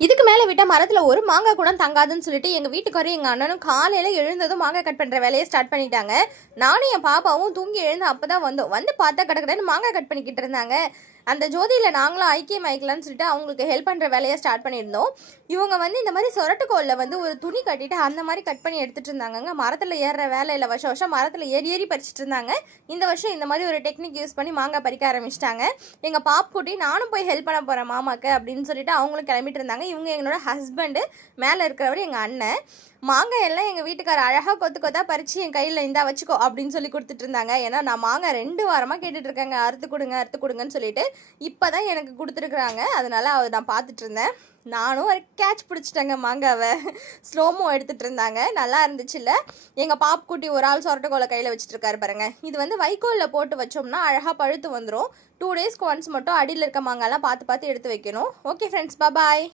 இதுக்கு மேலே விட்டால் மரத்தில் ஒரு மாங்காய் கூட தங்காதுன்னு சொல்லிட்டு எங்கள் வீட்டுக்காரும் எங்கள் அண்ணனும் காலையில் எழுந்ததும் மாங்காய் கட் பண்ணுற வேலையை ஸ்டார்ட் பண்ணிட்டாங்க. நானும் என் பாப்பாவும் தூங்கி எழுந்து அப்போ தான் வந்து பார்த்தா கடற்கடன்னு மாங்காய் கட் பண்ணிக்கிட்டு இருந்தாங்க. அந்த ஜோதியில் நாங்களும் ஐக்கியம் ஆயிக்கலான்னு சொல்லிட்டு அவங்களுக்கு ஹெல்ப் பண்ணுற வேலையை ஸ்டார்ட் பண்ணியிருந்தோம். இவங்க இந்த மாதிரி சொரட்டுக்கோலில் ஒரு துணி கட்டிட்டு அந்த மாதிரி கட் பண்ணி எடுத்துகிட்டு இருந்தாங்க. மரத்தில் ஏறுற வேலையில் வருஷம் மரத்தில் ஏறி பறிச்சிட்டு இருந்தாங்க. இந்த வருஷம் இந்த மாதிரி ஒரு டெக்னிக் யூஸ் பண்ணி மாங்காய் பறிக்க ஆரம்பிச்சிட்டாங்க. எங்கள் பாப்புக்குட்டி நானும் போய் ஹெல்ப் பண்ண போகிறேன் மாமாக்கு அப்படின்னு சொல்லிட்டு அவங்களும் கிளம்பிட்டு இருந்தாங்க. இவங்க என்னோட ஹஸ்பண்டு, மேலே இருக்கிறவர் எங்கள் அண்ணன். மாங்காய் எல்லாம் எங்கள் வீட்டுக்காரர் அழகாக கொத்தா பறித்து என் கையில் இந்தா வச்சுக்கோ அப்படின்னு சொல்லி கொடுத்துட்டு இருந்தாங்க. ஏன்னா நான் மாங்காய் 2 வாரமாக கேட்டுட்ருக்கேங்க, அறுத்து கொடுங்கன்னு சொல்லிட்டு. இப்போ தான் எனக்கு கொடுத்துருக்குறாங்க. அதனால் நான் பார்த்துட்டு இருந்தேன். நானும் ஒரு கேட்ச் பிடிச்சிட்டேங்க மாங்காவை. ஸ்லோமோ எடுத்துகிட்டு இருந்தாங்க. நல்லா இருந்துச்சுல்ல. எங்கள் பாப்புக்குட்டி ஒரு ஆள் சொரட்டுக்கோலை கையில் வச்சுட்டு இருக்காரு பாருங்க. இது வைக்கோலில் போட்டு வச்சோம்னா அழகாக பழுத்து வந்துடும். 2 டேஸ்க்கு ஒன்ஸ் மட்டும் அடியில் இருக்க மாங்காய்லாம் பார்த்து எடுத்து வைக்கணும். ஓகே ஃப்ரெண்ட்ஸ், பாய்.